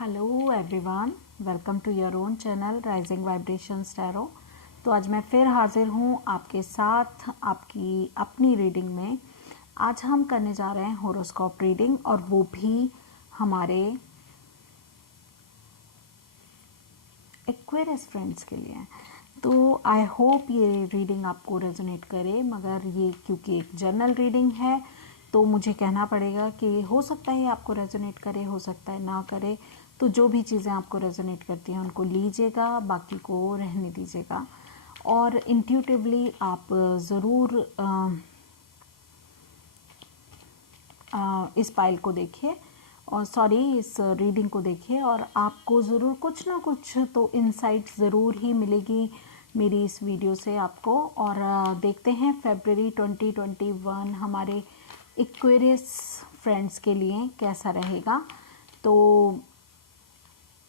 Hello everyone, welcome to your own channel rising vibrations tarot. तो आज मैं फिर हाजिर हूँ आपके साथ आपकी अपनी रीडिंग में। आज हम करने जा रहे हैं होरोस्कोप रीडिंग, और वो भी हमारे एक्वेरियस फ्रेंड्स के लिए। तो आई होप ये रीडिंग आपको रेजोनेट करे, मगर ये क्योंकि एक जर्नल रीडिंग है तो मुझे कहना पड़ेगा कि हो सकता है आपको रेजोनेट करे, हो सकता है ना करे। तो जो भी चीज़ें आपको रेजोनेट करती हैं उनको लीजिएगा, बाकी को रहने दीजिएगा। और इंट्यूटिवली आप ज़रूर इस फाइल को देखिए, और इस रीडिंग को देखिए, और आपको ज़रूर कुछ ना कुछ तो इंसाइट ज़रूर ही मिलेगी मेरी इस वीडियो से आपको। और देखते हैं फरवरी 2021 हमारे एक्वेरियस फ्रेंड्स के लिए कैसा रहेगा। तो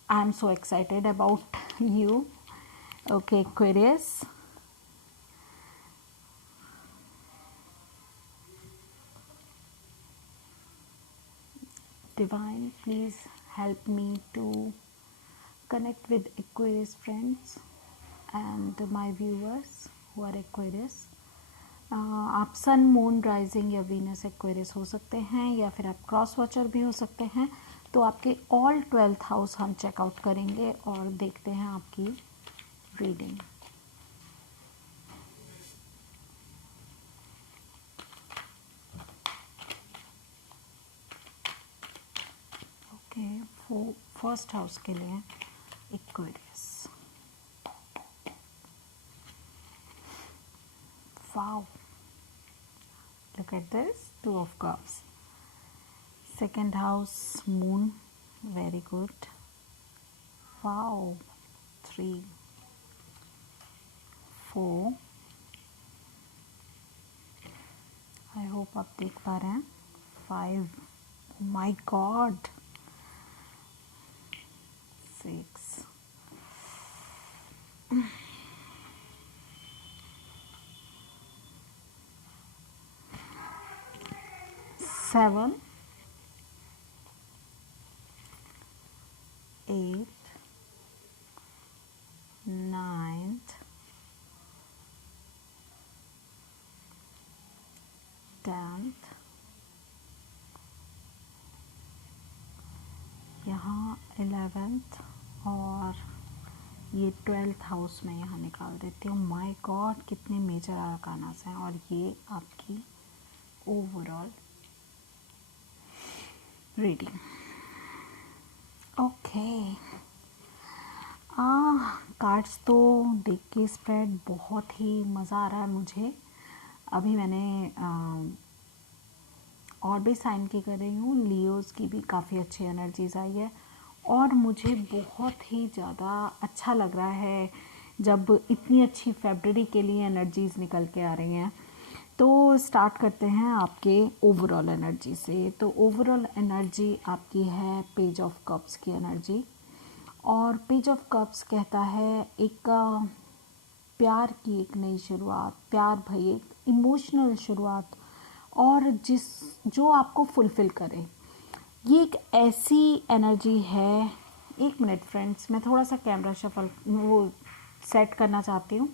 I am so excited about you. Okay Aquarius, divine, please help me to connect with Aquarius friends and my viewers who are Aquarius. आप सन, मून, राइजिंग या वीनस एक्वेरियस हो सकते हैं, या फिर आप क्रॉस वॉचर भी हो सकते हैं। तो आपके ऑल 12th हाउस हम चेकआउट करेंगे और देखते हैं आपकी रीडिंग। ओके, फर्स्ट हाउस के लिए Aquarius. Wow, look at this, 2 of cups. Second house, moon, very good. Wow, 3, 4. I hope आप देख पा रहे हैं। 5, my God, 6, 7, 8, 9, 10, यहाँ 11th, और ये 12th हाउस में यहाँ निकाल देती हूँ। माय गॉड, कितने मेजर आर्कानास हैं। और ये आपकी ओवरऑल रीडिंग। ओके, कार्ड्स तो देख के स्प्रेड बहुत ही मज़ा आ रहा है मुझे। अभी मैंने और भी साइन की कर रही हूँ, लियोज़ की भी काफ़ी अच्छी एनर्जीज आई है, और मुझे बहुत ही ज़्यादा अच्छा लग रहा है जब इतनी अच्छी फरवरी के लिए एनर्जीज निकल के आ रही हैं। तो स्टार्ट करते हैं आपके ओवरऑल एनर्जी से। तो ओवरऑल एनर्जी आपकी है पेज ऑफ कप्स की एनर्जी, और पेज ऑफ कप्स कहता है एक प्यार की एक नई शुरुआत, प्यार भई एक इमोशनल शुरुआत, और जो आपको फुलफ़िल करे। ये एक ऐसी एनर्जी है। एक मिनट फ्रेंड्स, मैं थोड़ा सा कैमरा शफल वो सेट करना चाहती हूँ,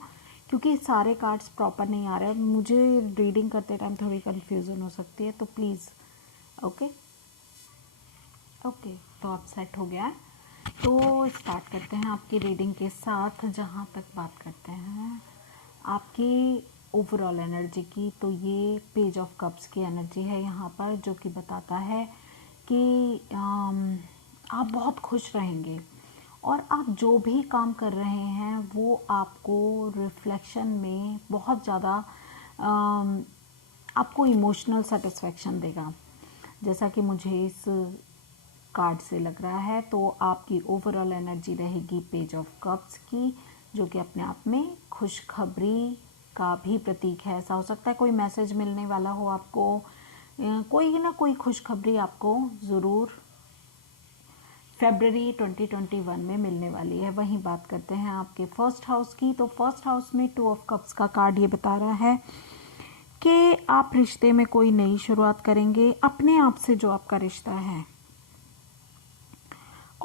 क्योंकि सारे कार्ड्स प्रॉपर नहीं आ रहे हैं। मुझे रीडिंग करते टाइम थोड़ी कन्फ्यूज़न हो सकती है, तो प्लीज़। ओके, तो आप सेट हो गया है। तो स्टार्ट करते हैं आपकी रीडिंग के साथ। जहाँ तक बात करते हैं आपकी ओवरऑल एनर्जी की, तो ये पेज ऑफ कप्स की एनर्जी है यहाँ पर, जो कि बताता है कि आप बहुत खुश रहेंगे, और आप जो भी काम कर रहे हैं वो आपको रिफ्लेक्शन में बहुत ज़्यादा आपको इमोशनल सेटिस्फेक्शन देगा, जैसा कि मुझे इस कार्ड से लग रहा है। तो आपकी ओवरऑल एनर्जी रहेगी पेज ऑफ कप्स की, जो कि अपने आप में खुशखबरी का भी प्रतीक है। ऐसा हो सकता है कोई मैसेज मिलने वाला हो आपको, कोई ना कोई खुशखबरी आपको ज़रूर फरवरी 2021 में मिलने वाली है। वहीं बात करते हैं आपके फर्स्ट हाउस की। तो फर्स्ट हाउस में 2 ऑफ कप्स का कार्ड ये बता रहा है कि आप रिश्ते में कोई नई शुरुआत करेंगे, अपने आप से जो आपका रिश्ता है,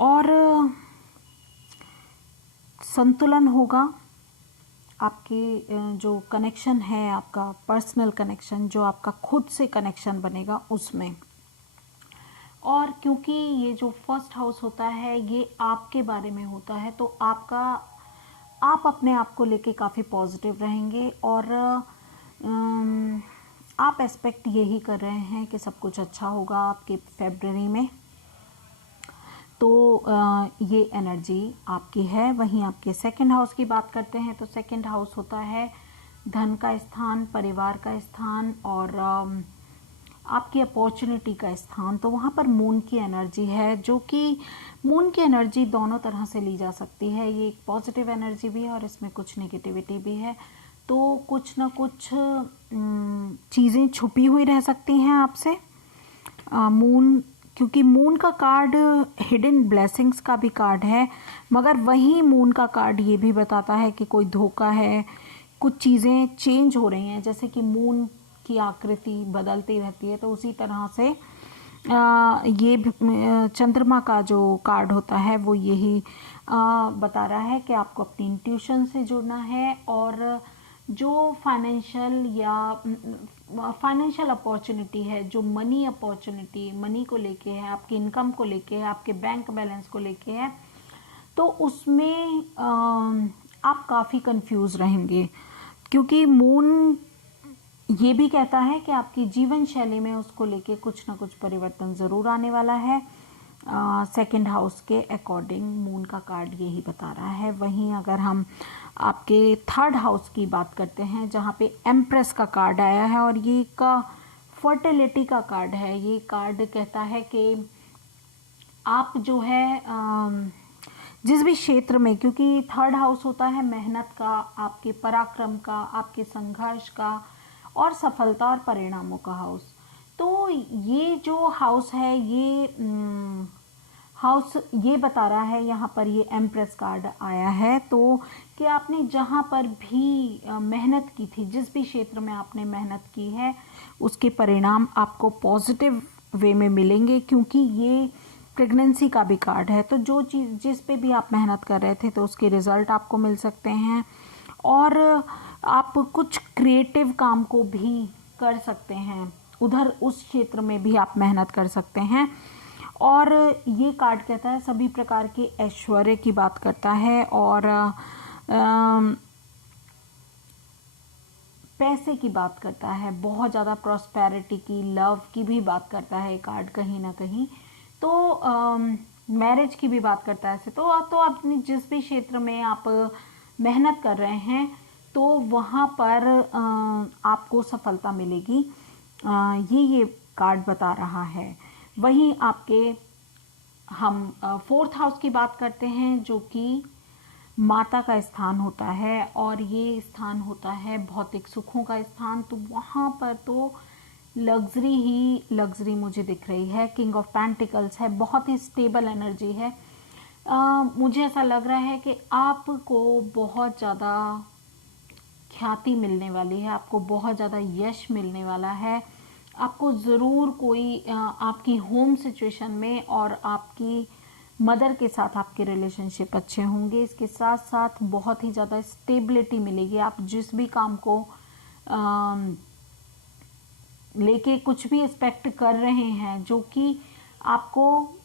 और संतुलन होगा आपके जो कनेक्शन है, आपका पर्सनल कनेक्शन, जो आपका खुद से कनेक्शन बनेगा उसमें। और क्योंकि ये जो फर्स्ट हाउस होता है ये आपके बारे में होता है, तो आप अपने आप को लेके काफ़ी पॉजिटिव रहेंगे और आप एक्सपेक्ट यही कर रहे हैं कि सब कुछ अच्छा होगा आपके फरवरी में। तो ये एनर्जी आपकी है। वहीं आपके सेकंड हाउस की बात करते हैं तो सेकंड हाउस होता है धन का स्थान, परिवार का स्थान और आपकी अपॉर्चुनिटी का स्थान। तो वहाँ पर मून की एनर्जी है, जो कि मून की एनर्जी दोनों तरह से ली जा सकती है। ये एक पॉजिटिव एनर्जी भी है और इसमें कुछ नेगेटिविटी भी है। तो कुछ ना कुछ चीज़ें छुपी हुई रह सकती हैं आपसे। मून, क्योंकि मून का कार्ड हिडन ब्लेसिंग्स का भी कार्ड है, मगर वहीं मून का कार्ड ये भी बताता है कि कोई धोखा है, कुछ चीज़ें चेंज हो रही हैं। जैसे कि मून की आकृति बदलती रहती है, तो उसी तरह से ये चंद्रमा का जो कार्ड होता है वो यही बता रहा है कि आपको अपनी इंट्यूशन से जुड़ना है और जो फाइनेंशियल अपॉर्चुनिटी है, जो मनी अपॉर्चुनिटी, मनी को लेके है, आपकी इनकम को लेके है, आपके बैंक बैलेंस को लेके है, तो उसमें आप काफ़ी कंफ्यूज रहेंगे। क्योंकि मून ये भी कहता है कि आपकी जीवन शैली में उसको लेके कुछ ना कुछ परिवर्तन ज़रूर आने वाला है। सेकंड हाउस के अकॉर्डिंग मून का कार्ड यही बता रहा है। वहीं अगर हम आपके थर्ड हाउस की बात करते हैं, जहाँ पे एम्प्रेस का कार्ड आया है और ये एक फर्टिलिटी का कार्ड है। ये कार्ड कहता है कि आप जो है जिस भी क्षेत्र में, क्योंकि थर्ड हाउस होता है मेहनत का, आपके पराक्रम का, आपके संघर्ष का और सफलता और परिणामों का हाउस। तो ये जो हाउस है, ये हाउस ये बता रहा है, यहाँ पर ये एम्प्रेस कार्ड आया है, तो कि आपने जहाँ पर भी मेहनत की थी, जिस भी क्षेत्र में आपने मेहनत की है, उसके परिणाम आपको पॉजिटिव वे में मिलेंगे। क्योंकि ये प्रेगनेंसी का भी कार्ड है, तो जो चीज़ जिस पे भी आप मेहनत कर रहे थे तो उसके रिजल्ट आपको मिल सकते हैं और आप कुछ क्रिएटिव काम को भी कर सकते हैं, उधर उस क्षेत्र में भी आप मेहनत कर सकते हैं। और ये कार्ड कहता है सभी प्रकार के ऐश्वर्य की बात करता है और पैसे की बात करता है, बहुत ज़्यादा प्रॉस्पेरिटी की, लव की भी बात करता है कार्ड कहीं ना कहीं। तो मैरिज की भी बात करता है। तो अपने जिस भी क्षेत्र में आप मेहनत कर रहे हैं तो वहाँ पर आपको सफलता मिलेगी, ये कार्ड बता रहा है। वहीं आपके हम फोर्थ हाउस की बात करते हैं, जो कि माता का स्थान होता है और ये स्थान होता है भौतिक सुखों का स्थान। तो वहाँ पर तो लग्जरी ही लग्जरी मुझे दिख रही है। किंग ऑफ पेंटिकल्स है, बहुत ही स्टेबल एनर्जी है। मुझे ऐसा लग रहा है कि आपको बहुत ज़्यादा ख्याति मिलने वाली है, आपको बहुत ज़्यादा यश मिलने वाला है। आपको ज़रूर कोई आपकी होम सिचुएशन में और आपकी मदर के साथ आपके रिलेशनशिप अच्छे होंगे। इसके साथ साथ बहुत ही ज़्यादा स्टेबिलिटी मिलेगी। आप जिस भी काम को लेके कुछ भी एक्सपेक्ट कर रहे हैं, जो कि आपको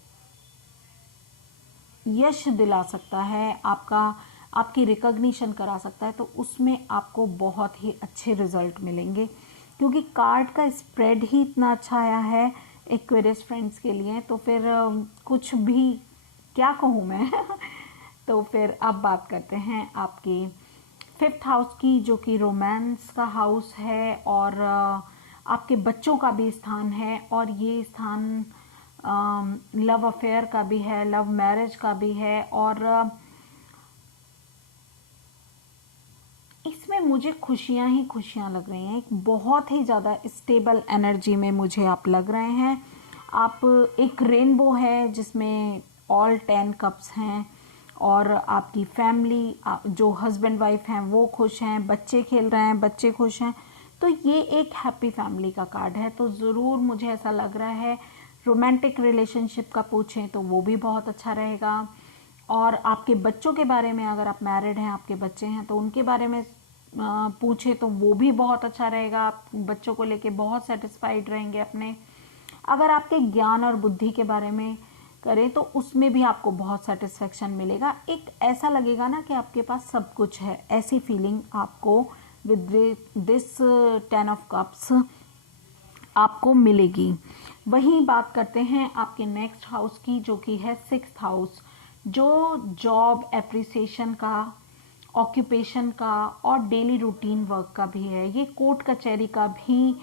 यश दिला सकता है, आपकी रिकॉग्निशन करा सकता है, तो उसमें आपको बहुत ही अच्छे रिजल्ट मिलेंगे। क्योंकि कार्ड का स्प्रेड ही इतना अच्छा आया है एक्वेरियस फ्रेंड्स के लिए, तो फिर कुछ भी क्या कहूँ मैं तो फिर अब बात करते हैं आपकी फिफ्थ हाउस की, जो कि रोमांस का हाउस है और आपके बच्चों का भी स्थान है। और ये स्थान लव अफेयर का भी है, लव मैरिज का भी है और इसमें मुझे खुशियां ही खुशियां लग रही हैं। एक बहुत ही ज़्यादा स्टेबल एनर्जी में मुझे आप लग रहे हैं। आप एक रेनबो है जिसमें ऑल 10 कप्स हैं और आपकी फैमिली, जो हस्बैंड वाइफ हैं वो खुश हैं, बच्चे खेल रहे हैं, बच्चे खुश हैं। तो ये एक हैप्पी फैमिली का कार्ड है। तो ज़रूर मुझे ऐसा लग रहा है रोमांटिक रिलेशनशिप का पूछें तो वो भी बहुत अच्छा रहेगा। और आपके बच्चों के बारे में, अगर आप मैरिड हैं, आपके बच्चे हैं, तो उनके बारे में पूछें तो वो भी बहुत अच्छा रहेगा। आप बच्चों को लेके बहुत सेटिस्फाइड रहेंगे अपने। अगर आपके ज्ञान और बुद्धि के बारे में करें तो उसमें भी आपको बहुत सेटिस्फेक्शन मिलेगा। एक ऐसा लगेगा ना कि आपके पास सब कुछ है, ऐसी फीलिंग आपको विद दिस 10 ऑफ कप्स आपको मिलेगी। वहीं बात करते हैं आपके नेक्स्ट हाउस की, जो कि है 6th हाउस, जो जॉब एप्रिसिएशन का, ऑक्यूपेशन का और डेली रूटीन वर्क का भी है। ये कोर्ट कचहरी का भी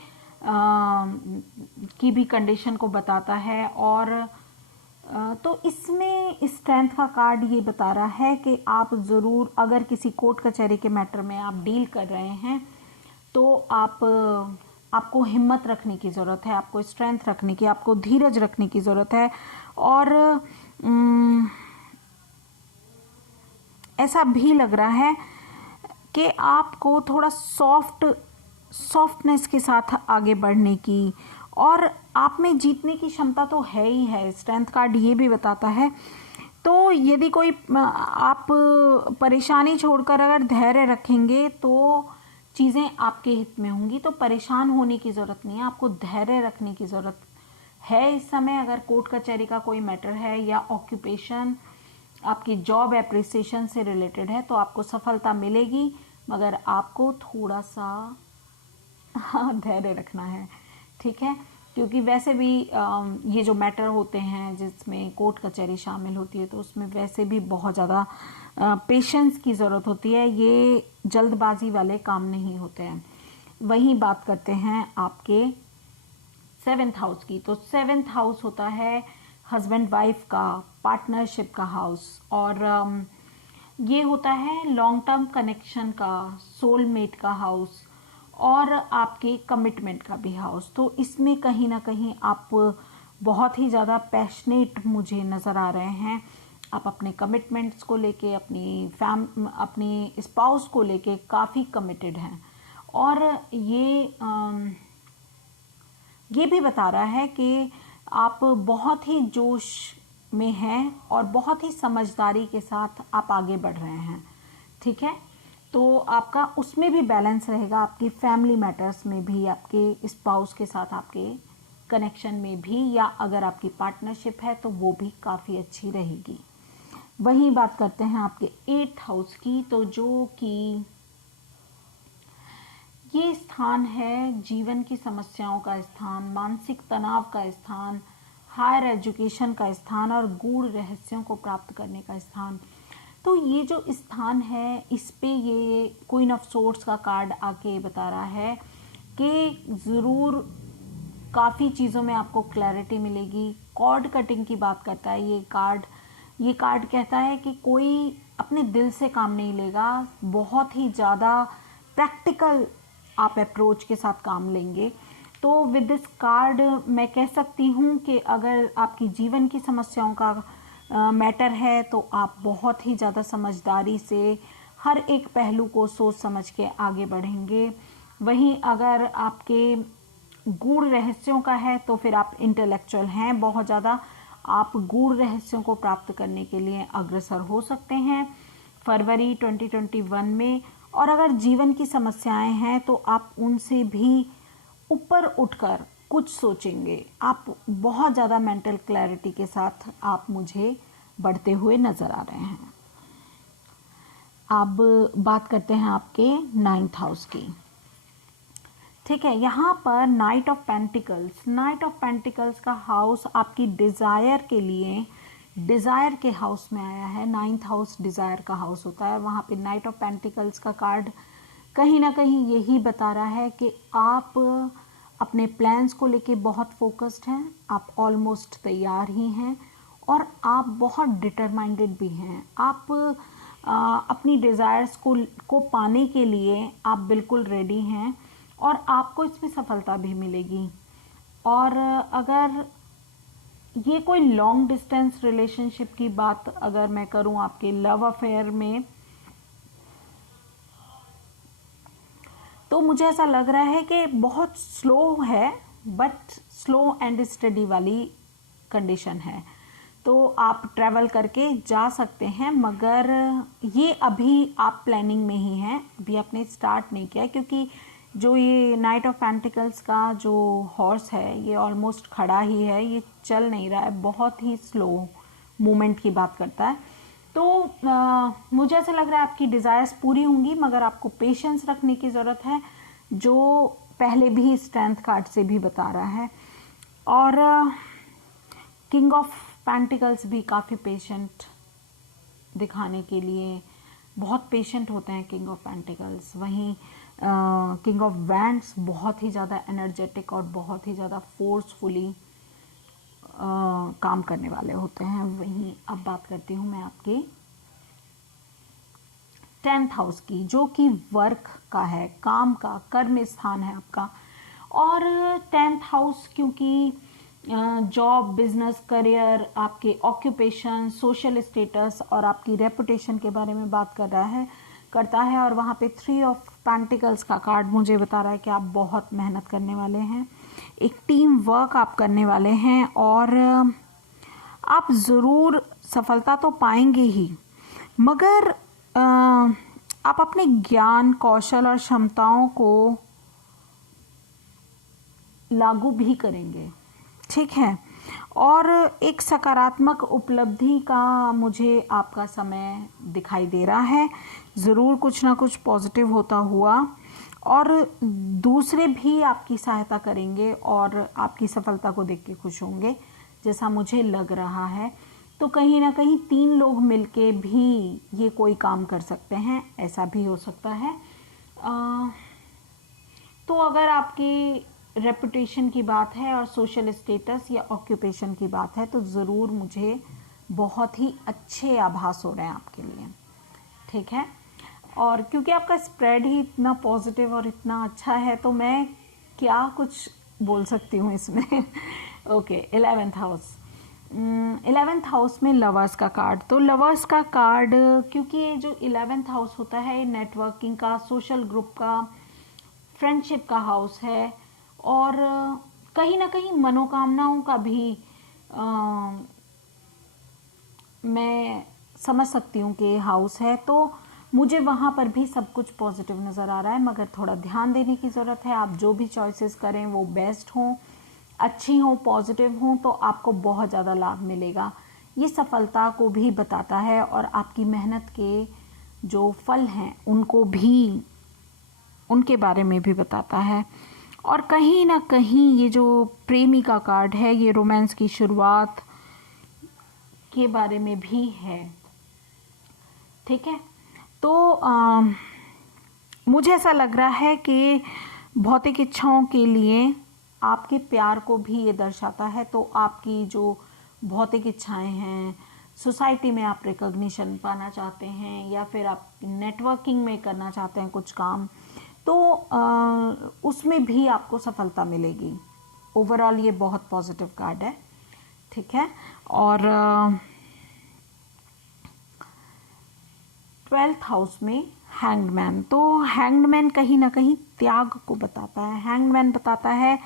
की भी कंडीशन को बताता है। और तो इसमें स्ट्रेंथ का कार्ड ये बता रहा है कि आप ज़रूर, अगर किसी कोर्ट कचहरी के मैटर में आप डील कर रहे हैं तो आपको हिम्मत रखने की ज़रूरत है, आपको स्ट्रेंथ रखने की, आपको धीरज रखने की ज़रूरत है। और ऐसा भी लग रहा है कि आपको थोड़ा सॉफ्टनेस के साथ आगे बढ़ने की, और आप में जीतने की क्षमता तो है ही है। स्ट्रेंथ कार्ड ये भी बताता है। तो यदि कोई आप परेशानी छोड़कर अगर धैर्य रखेंगे तो चीज़ें आपके हित में होंगी। तो परेशान होने की ज़रूरत नहीं है, आपको धैर्य रखने की ज़रूरत है इस समय। अगर कोर्ट कचहरी का कोई मैटर है या ऑक्यूपेशन, आपकी जॉब एप्रिसिएशन से रिलेटेड है, तो आपको सफलता मिलेगी, मगर आपको थोड़ा सा धैर्य रखना है, ठीक है। क्योंकि वैसे भी ये जो मैटर होते हैं जिसमें कोर्ट कचहरी शामिल होती है, तो उसमें वैसे भी बहुत ज़्यादा पेशेंस की ज़रूरत होती है। ये जल्दबाजी वाले काम नहीं होते हैं। वहीं बात करते हैं आपके 7th हाउस की। तो 7th हाउस होता है हस्बैंड वाइफ का, पार्टनरशिप का हाउस। और ये होता है लॉन्ग टर्म कनेक्शन का, सोलमेट का हाउस और आपके कमिटमेंट का भी हाउस। तो इसमें कहीं ना कहीं आप बहुत ही ज़्यादा पैशनेट मुझे नज़र आ रहे हैं। आप अपने कमिटमेंट्स को लेके, अपनी स्पाउस को लेके काफ़ी कमिटेड हैं। और ये भी बता रहा है कि आप बहुत ही जोश में हैं और बहुत ही समझदारी के साथ आप आगे बढ़ रहे हैं, ठीक है। तो आपका उसमें भी बैलेंस रहेगा, आपकी फैमिली मैटर्स में भी, आपके स्पाउस के साथ आपके कनेक्शन में भी, या अगर आपकी पार्टनरशिप है तो वो भी काफ़ी अच्छी रहेगी। वहीं बात करते हैं आपके 8th हाउस की। तो जो कि ये स्थान है जीवन की समस्याओं का स्थान, मानसिक तनाव का स्थान, हायर एजुकेशन का स्थान और गूढ़ रहस्यों को प्राप्त करने का स्थान। तो ये जो स्थान है, इस पे ये क्वीन ऑफ सोर्ड्स का कार्ड आके बता रहा है कि ज़रूर काफ़ी चीज़ों में आपको क्लैरिटी मिलेगी। कॉर्ड कटिंग की बात करता है ये कार्ड कहता है कि कोई अपने दिल से काम नहीं लेगा, बहुत ही ज़्यादा प्रैक्टिकल आप अप्रोच के साथ काम लेंगे। तो विद दिस कार्ड मैं कह सकती हूँ कि अगर आपकी जीवन की समस्याओं का मैटर है तो आप बहुत ही ज़्यादा समझदारी से हर एक पहलू को सोच समझ के आगे बढ़ेंगे। वहीं अगर आपके गूढ़ रहस्यों का है तो फिर आप इंटेलेक्चुअल हैं बहुत ज़्यादा, आप गूढ़ रहस्यों को प्राप्त करने के लिए अग्रसर हो सकते हैं फरवरी 2021 में। और अगर जीवन की समस्याएं हैं तो आप उनसे भी ऊपर उठकर कुछ सोचेंगे। आप बहुत ज़्यादा मेंटल क्लैरिटी के साथ आप मुझे बढ़ते हुए नज़र आ रहे हैं। अब बात करते हैं आपके 9th हाउस की, ठीक है। यहाँ पर नाइट ऑफ पेंटिकल्स का हाउस आपकी डिज़ायर के लिए, डिज़ायर के हाउस में आया है। 9th हाउस डिज़ायर का हाउस होता है। वहाँ पे नाइट ऑफ पेंटिकल्स का कार्ड कहीं ना कहीं यही बता रहा है कि आप अपने प्लान्स को लेके बहुत फोकस्ड हैं, आप ऑलमोस्ट तैयार ही हैं और आप बहुत डिटरमाइंडेड भी हैं। आप अपनी डिज़ायर्स को पाने के लिए आप बिल्कुल रेडी हैं और आपको इसमें सफलता भी मिलेगी। और अगर ये कोई लॉन्ग डिस्टेंस रिलेशनशिप की बात अगर मैं करूं आपके लव अफेयर में, तो मुझे ऐसा लग रहा है कि बहुत स्लो है, बट स्लो एंड स्टडी वाली कंडीशन है, तो आप ट्रैवल करके जा सकते हैं, मगर ये अभी आप प्लानिंग में ही हैं, अभी आपने स्टार्ट नहीं किया, क्योंकि जो ये नाइट ऑफ पेंटिकल्स का जो हॉर्स है ये ऑलमोस्ट खड़ा ही है, ये चल नहीं रहा है, बहुत ही स्लो मूवमेंट की बात करता है। तो मुझे ऐसा लग रहा है आपकी डिज़ायर्स पूरी होंगी, मगर आपको पेशेंस रखने की ज़रूरत है, जो पहले भी स्ट्रेंथ कार्ड से भी बता रहा है। और किंग ऑफ पेंटिकल्स भी काफ़ी पेशेंट दिखाने के लिए बहुत पेशेंट होते हैं किंग ऑफ पेंटिकल्स। वहीं किंग ऑफ वैंड्स बहुत ही ज़्यादा एनर्जेटिक और बहुत ही ज़्यादा फोर्सफुली काम करने वाले होते हैं। वहीं अब बात करती हूँ मैं आपके 10th हाउस की, जो कि वर्क का है, काम का, कर्म स्थान है आपका। और 10th हाउस क्योंकि जॉब, बिजनेस, करियर, आपके ऑक्यूपेशन, सोशल स्टेटस और आपकी रेपुटेशन के बारे में बात करता है। और वहाँ पे 3 ऑफ पेंटिकल्स का कार्ड मुझे बता रहा है कि आप बहुत मेहनत करने वाले हैं, एक टीम वर्क आप करने वाले हैं, और आप ज़रूर सफलता तो पाएंगे ही, मगर आप अपने ज्ञान, कौशल और क्षमताओं को लागू भी करेंगे, ठीक है। और एक सकारात्मक उपलब्धि का मुझे आपका समय दिखाई दे रहा है, ज़रूर कुछ ना कुछ पॉजिटिव होता हुआ, और दूसरे भी आपकी सहायता करेंगे और आपकी सफलता को देख के खुश होंगे, जैसा मुझे लग रहा है। तो कहीं ना कहीं 3 लोग मिलके भी ये कोई काम कर सकते हैं, ऐसा भी हो सकता है। तो अगर आपकी रेपुटेशन की बात है और सोशल स्टेटस या ऑक्यूपेशन की बात है, तो ज़रूर मुझे बहुत ही अच्छे आभास हो रहे हैं आपके लिए, ठीक है। और क्योंकि आपका स्प्रेड ही इतना पॉजिटिव और इतना अच्छा है, तो मैं क्या कुछ बोल सकती हूँ इसमें। Okay, 11th house. 11th house में लवर्स का कार्ड। तो लवर्स का कार्ड, क्योंकि ये जो 11th हाउस होता है, नेटवर्किंग का, सोशल ग्रुप का, फ्रेंडशिप का हाउस है, और कहीं ना कहीं मनोकामनाओं का भी मैं समझ सकती हूँ कि हाउस है। तो मुझे वहाँ पर भी सब कुछ पॉजिटिव नज़र आ रहा है, मगर थोड़ा ध्यान देने की ज़रूरत है। आप जो भी चॉइसेस करें वो बेस्ट हों, अच्छी हों, पॉजिटिव हों, तो आपको बहुत ज़्यादा लाभ मिलेगा। ये सफलता को भी बताता है और आपकी मेहनत के जो फल हैं उनको भी, उनके बारे में भी बताता है। और कहीं ना कहीं ये जो प्रेमी का कार्ड है, ये रोमांस की शुरुआत के बारे में भी है, ठीक है। तो मुझे ऐसा लग रहा है कि भौतिक इच्छाओं के लिए आपके प्यार को भी ये दर्शाता है। तो आपकी जो भौतिक इच्छाएं हैं, सोसाइटी में आप रिकॉग्निशन पाना चाहते हैं, या फिर आप नेटवर्किंग में करना चाहते हैं कुछ काम, तो उसमें भी आपको सफलता मिलेगी। ओवरऑल ये बहुत पॉजिटिव कार्ड है, ठीक है। और 12th हाउस में हैंगमैन। तो हैंगमैन कहीं ना कहीं त्याग को बताता है। हैंगमैन बताता है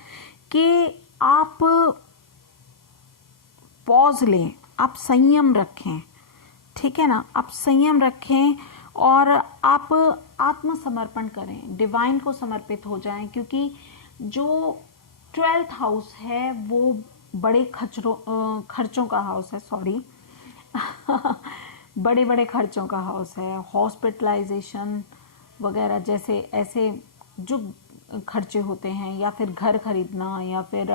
कि आप पॉज लें, आप संयम रखें, ठीक है ना, आप संयम रखें और आप आत्मसमर्पण करें, डिवाइन को समर्पित हो जाएं, क्योंकि जो 12th हाउस है वो बड़े खर्चों का हाउस है, सॉरी बड़े बड़े खर्चों का हाउस है। हॉस्पिटलाइजेशन वगैरह जैसे ऐसे जो खर्चे होते हैं, या फिर घर खरीदना, या फिर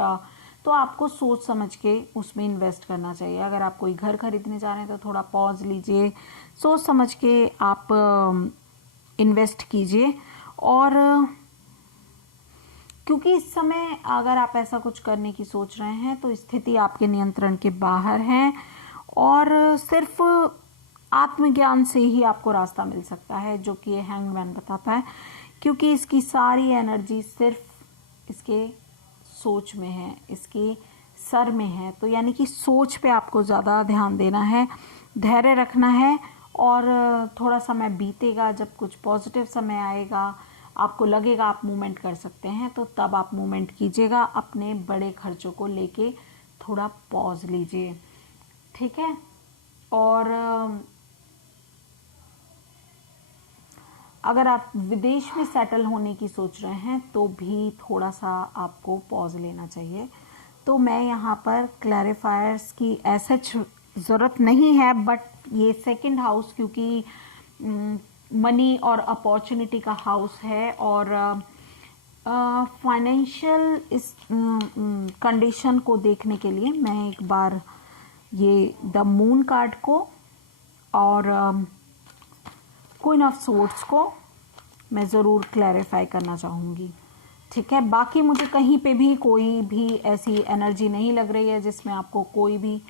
तो आपको सोच समझ के उसमें इन्वेस्ट करना चाहिए। अगर आप कोई घर खरीदने जा रहे हैं तो थोड़ा पॉज लीजिए, सोच समझ के आप इन्वेस्ट कीजिए। और क्योंकि इस समय अगर आप ऐसा कुछ करने की सोच रहे हैं तो स्थिति आपके नियंत्रण के बाहर है, और सिर्फ आत्मज्ञान से ही आपको रास्ता मिल सकता है, जो कि ये हैंगमैन बताता है। क्योंकि इसकी सारी एनर्जी सिर्फ इसके सोच में है, इसके सर में है। तो यानी कि सोच पे आपको ज़्यादा ध्यान देना है, धैर्य रखना है, और थोड़ा समय बीतेगा, जब कुछ पॉजिटिव समय आएगा, आपको लगेगा आप मूवमेंट कर सकते हैं, तो तब आप मूवमेंट कीजिएगा। अपने बड़े खर्चों को लेके थोड़ा पॉज लीजिए, ठीक है। और अगर आप विदेश में सेटल होने की सोच रहे हैं तो भी थोड़ा सा आपको पॉज लेना चाहिए। तो मैं यहाँ पर क्लैरिफायर्स की ऐसा ज़रूरत नहीं है, बट ये सेकंड हाउस क्योंकि मनी और अपॉर्चुनिटी का हाउस है और फाइनेंशियल इस कंडीशन को देखने के लिए मैं एक बार ये द मून कार्ड को और क्वीन ऑफ सोर्ड्स को मैं ज़रूर क्लैरिफाई करना चाहूँगी, ठीक है। बाकी मुझे कहीं पे भी कोई भी ऐसी एनर्जी नहीं लग रही है जिसमें आपको कोई भी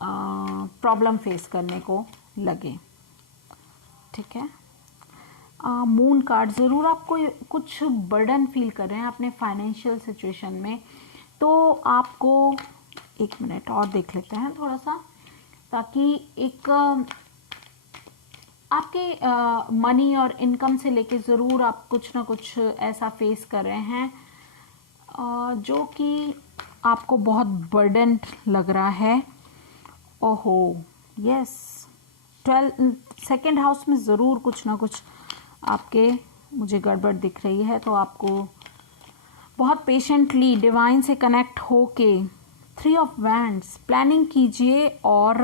प्रॉब्लम फेस करने को लगे, ठीक है। मून कार्ड ज़रूर आपको कुछ बर्डन फील कर रहे हैं अपने फाइनेंशियल सिचुएशन में, तो आपको एक मिनट और देख लेते हैं थोड़ा सा, ताकि एक आपके मनी और इनकम से लेके ज़रूर आप कुछ ना कुछ ऐसा फेस कर रहे हैं जो कि आपको बहुत बर्डन लग रहा है। ओहो यस, 2nd हाउस में ज़रूर कुछ ना कुछ आपके मुझे गड़बड़ दिख रही है, तो आपको बहुत पेशेंटली डिवाइन से कनेक्ट होके 3 ऑफ वैंड्स प्लानिंग कीजिए और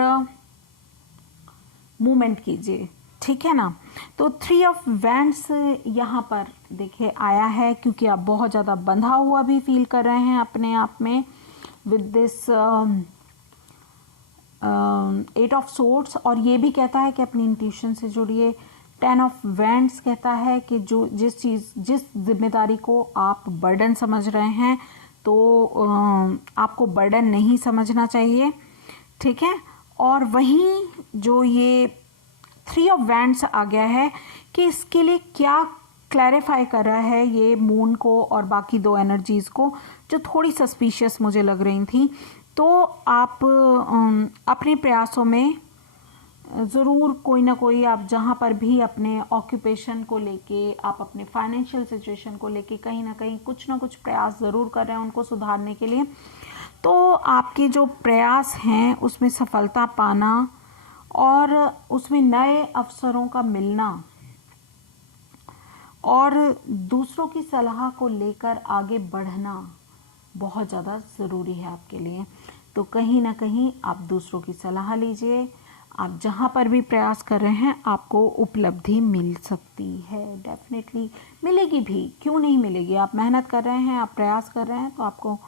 मूवमेंट कीजिए, ठीक है ना। तो 3 ऑफ वैंड्स यहाँ पर देखिए आया है क्योंकि आप बहुत ज़्यादा बंधा हुआ भी फील कर रहे हैं अपने आप में विद दिस 8 ऑफ सोर्ड्स, और ये भी कहता है कि अपनी इंट्यूशन से जुड़िए। 10 ऑफ वैंड्स कहता है कि जो जिस जिम्मेदारी को आप बर्डन समझ रहे हैं तो आपको बर्डन नहीं समझना चाहिए, ठीक है। और वहीं जो ये 3 ऑफ वैंड्स आ गया है कि इसके लिए क्या क्लैरिफाई कर रहा है ये मून को और बाकी 2 एनर्जीज को जो थोड़ी सस्पिशियस मुझे लग रही थी। तो आप अपने प्रयासों में ज़रूर कोई ना कोई, आप जहाँ पर भी अपने ऑक्यूपेशन को लेके, आप अपने फाइनेंशियल सिचुएशन को लेके कहीं ना कुछ प्रयास ज़रूर कर रहे हैं उनको सुधारने के लिए। तो आपके जो प्रयास हैं उसमें सफलता पाना और उसमें नए अवसरों का मिलना और दूसरों की सलाह को लेकर आगे बढ़ना बहुत ज़्यादा ज़रूरी है आपके लिए। तो कहीं ना कहीं आप दूसरों की सलाह लीजिए। आप जहाँ पर भी प्रयास कर रहे हैं आपको उपलब्धि मिल सकती है, डेफिनेटली मिलेगी भी, क्यों नहीं मिलेगी। आप मेहनत कर रहे हैं, आप प्रयास कर रहे हैं तो आपको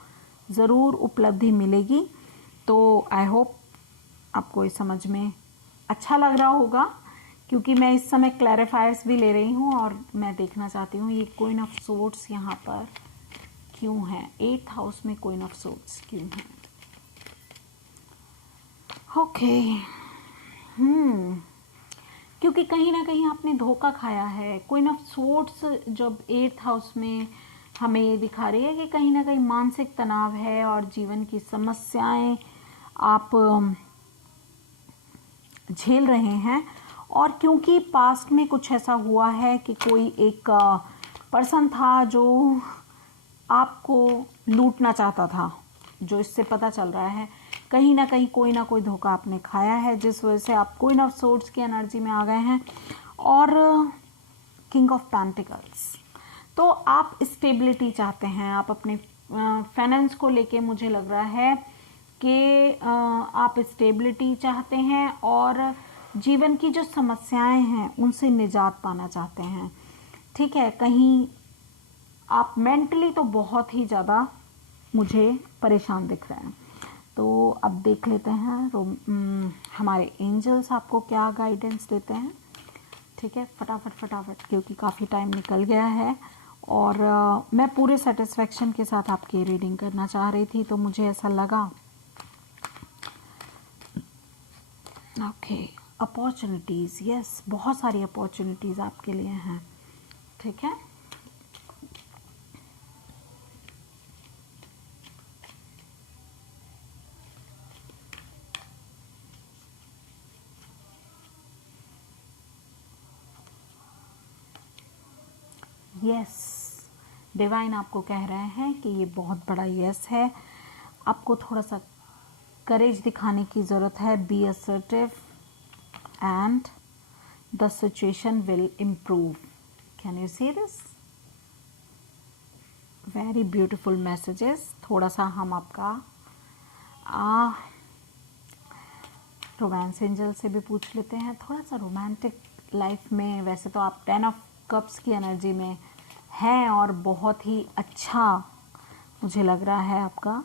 ज़रूर उपलब्धि मिलेगी। तो आई होप आपको इस समझ में अच्छा लग रहा होगा, क्योंकि मैं इस समय क्लैरिफायर्स भी ले रही हूँ और मैं देखना चाहती हूँ ये क्वीन ऑफ सोर्ड्स यहाँ पर क्यों है, 8th हाउस में क्वीन ऑफ सोर्ड्स क्यों है। ओके क्योंकि कहीं ना कहीं आपने धोखा खाया है। क्वीन ऑफ सोर्ड्स जब 8th हाउस में हमें ये दिखा रही है कि कहीं ना कहीं मानसिक तनाव है और जीवन की समस्याएं आप झेल रहे हैं। और क्योंकि पास्ट में कुछ ऐसा हुआ है कि कोई एक पर्सन था जो आपको लूटना चाहता था, जो इससे पता चल रहा है कहीं ना कहीं कोई ना कोई धोखा आपने खाया है, जिस वजह से आप क्वीन ऑफ सोर्ड्स की एनर्जी में आ गए हैं और किंग ऑफ पेंटिकल्स। तो आप स्टेबिलिटी चाहते हैं, आप अपने फाइनेंस को लेके मुझे लग रहा है कि आप स्टेबिलिटी चाहते हैं और जीवन की जो समस्याएं हैं उनसे निजात पाना चाहते हैं, ठीक है। कहीं आप मेंटली तो बहुत ही ज़्यादा मुझे परेशान दिख रहे हैं। तो अब देख लेते हैं हमारे एंजल्स आपको क्या गाइडेंस देते हैं, ठीक है। फटाफट क्योंकि काफ़ी टाइम निकल गया है और मैं पूरे सेटिस्फेक्शन के साथ आपकी रीडिंग करना चाह रही थी, तो मुझे ऐसा लगा। ओके, अपॉर्चुनिटीज़, यस, बहुत सारी अपॉर्चुनिटीज़ आपके लिए हैं, ठीक है। यस, डिवाइन आपको कह रहे हैं कि ये बहुत बड़ा यस है आपको थोड़ा सा करेज दिखाने की ज़रूरत है. Be assertive and the situation will improve. Can you see this? Very beautiful messages. थोड़ा सा हम आपका रोमांस एंजल से भी पूछ लेते हैं. थोड़ा सा रोमांटिक लाइफ में, वैसे तो आप 10 ऑफ कप्स की एनर्जी में हैं और बहुत ही अच्छा मुझे लग रहा है आपका.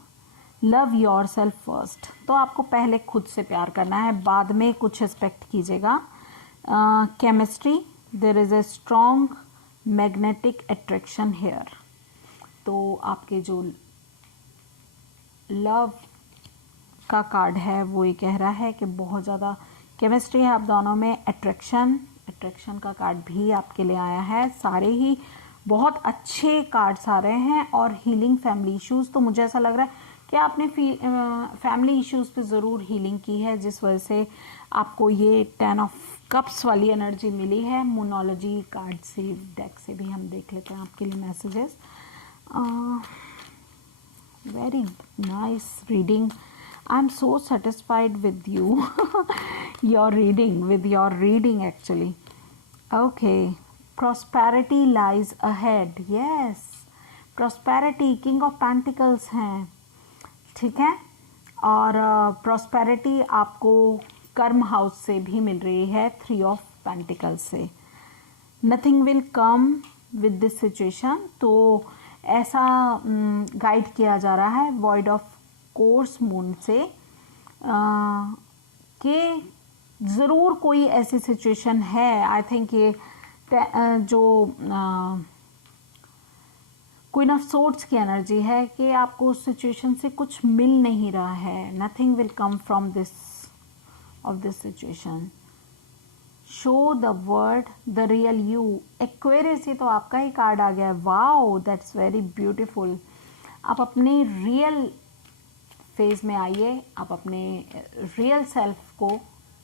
Love your self first. तो आपको पहले खुद से प्यार करना है, बाद में कुछ एक्सपेक्ट कीजिएगा. Chemistry, there is a strong magnetic attraction here. तो आपके जो लव का कार्ड है वो ये कह रहा है कि बहुत ज़्यादा केमिस्ट्री है आप दोनों में. अट्रैक्शन का कार्ड भी आपके लिए आया है. सारे ही बहुत अच्छे कार्ड्स आ रहे हैं. और हीलिंग फैमिली इश्यूज़, तो मुझे ऐसा लग रहा है कि आपने फैमिली इश्यूज़ पे ज़रूर हीलिंग की है, जिस वजह से आपको ये 10 ऑफ कप्स वाली एनर्जी मिली है. मोनोलॉजी कार्ड से, डेक से भी हम देख लेते हैं आपके लिए messages. Very nice reading. I'm so satisfied with you. Your reading actually. Okay. Prosperity lies ahead. Yes. Prosperity, King of Pentacles हैं. ठीक है. और prosperity आपको कर्म हाउस से भी मिल रही है, 3 ऑफ Pentacles से. Nothing will come with this situation. तो ऐसा गाइड किया जा रहा है वॉइड ऑफ कोर्स मून से कि ज़रूर कोई ऐसी सिचुएशन है. आई थिंक ये जो क्वीन ऑफ सोर्ड्स की एनर्जी है कि आपको उस सिचुएशन से कुछ मिल नहीं रहा है. Nothing will come from this of this situation. Show the word the real you. Aquarius, ये तो आपका ही कार्ड आ गया. Wow, that's very beautiful. आप अपने रियल फेज में आइए, आप अपने रियल सेल्फ को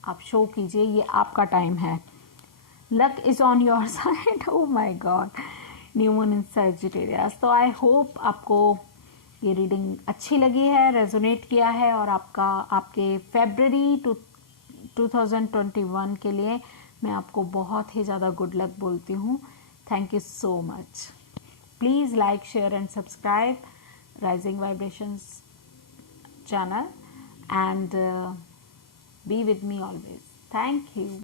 आप शो कीजिए. ये आपका टाइम है. Luck is on your side. Oh my God. New moon in Sagittarius. तो आई होप आपको ये रीडिंग अच्छी लगी है, रेजोनेट किया है, और आपके फरवरी 2021 के लिए मैं आपको बहुत ही ज़्यादा गुड लक बोलती हूँ. Thank you so much. Please like, share and subscribe rising vibrations channel and be with me always. Thank you.